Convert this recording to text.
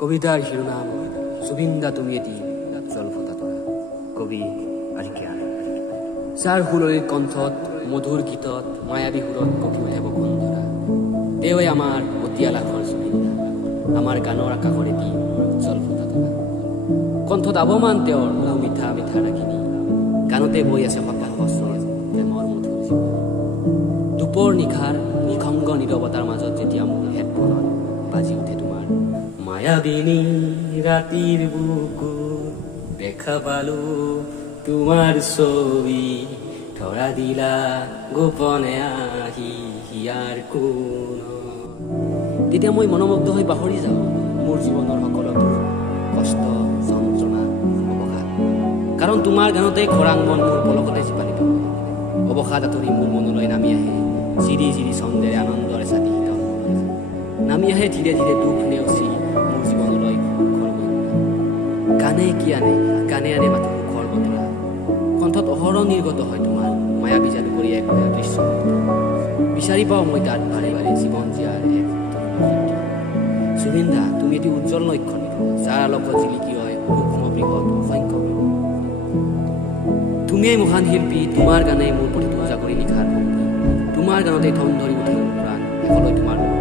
কবিতাৰ শিৰোনাম সুবিন্দা তুমি এটি জলফতা তৰা কবি আলিকিয়া যাৰ সুৰলিৰ কণ্ঠত মধুৰ গীতত মায়াবী সুৰত কপি উঠে বসুন্ধৰা তেওঁই আমাৰ অতিয়ালাখৰ সুবিন্দা আমাৰ গানৰ আকাশৰ এটি জলফতা তৰা কণ্ঠত আৱমান তেওঁৰ মিঠা মিঠা ৰাগিনী গানতে বৈ আছে হতাশ প্ৰেমৰ মধুৰ জীৱন দুপৰ নিশাৰ নিসংগ নীৰৱতাৰ মাজত যেতিয়া মোৰ হেডফোনত বাজি উঠে তোমাৰ মায়াবিনী ৰাতিৰ বুকু দেখা পালো তোমাৰ ছবি ধৰা দিলা গোপনে আহি হিয়াৰ কোন তেতিয়া মই মনোমুগ্ধ হৈ পাহৰি যাওঁ মোৰ জীৱনৰ সকলো দুখ কষ্ট যন্ত্ৰণা অৱসাদ কাৰণ তোমাৰ গানতে খৰাং মন মোৰ পলকতে জীপালিত অৱসাদ আঁতৰি মোৰ মনলৈ নামি আহে জিৰি জিৰি ছন্দেৰে আনন্দৰে ছাতি নামি আহে ধীৰে ধীৰে দুখ নেওচি মোৰ জীৱনলৈ গানে কি আনে গানে আনে মাথো মুখৰ বতৰা কণ্ঠত অহৰহ নিৰ্গত হয় তোমাৰ মায়াবী যাদুকৰী এক দৃশ্য বিচাৰি পাওঁ মই তাত বাৰে বাৰে জীৱন জীয়াৰ এক সুবিন্দা তুমি এটি উজ্জ্বল নক্ষত্ৰ যাৰ আলোকত জিলিকি হয় সূক্ষ্ম বৃহৎ অসংখ্য তুমিয়েই মহান শিল্পী তোমাৰ গানে মোৰ প্ৰতিটো জাগৰি নিশাৰ তোমাৰ গানতে থম ধৰি উঠে মোৰ প্ৰাণ এফলৈ তোমাৰ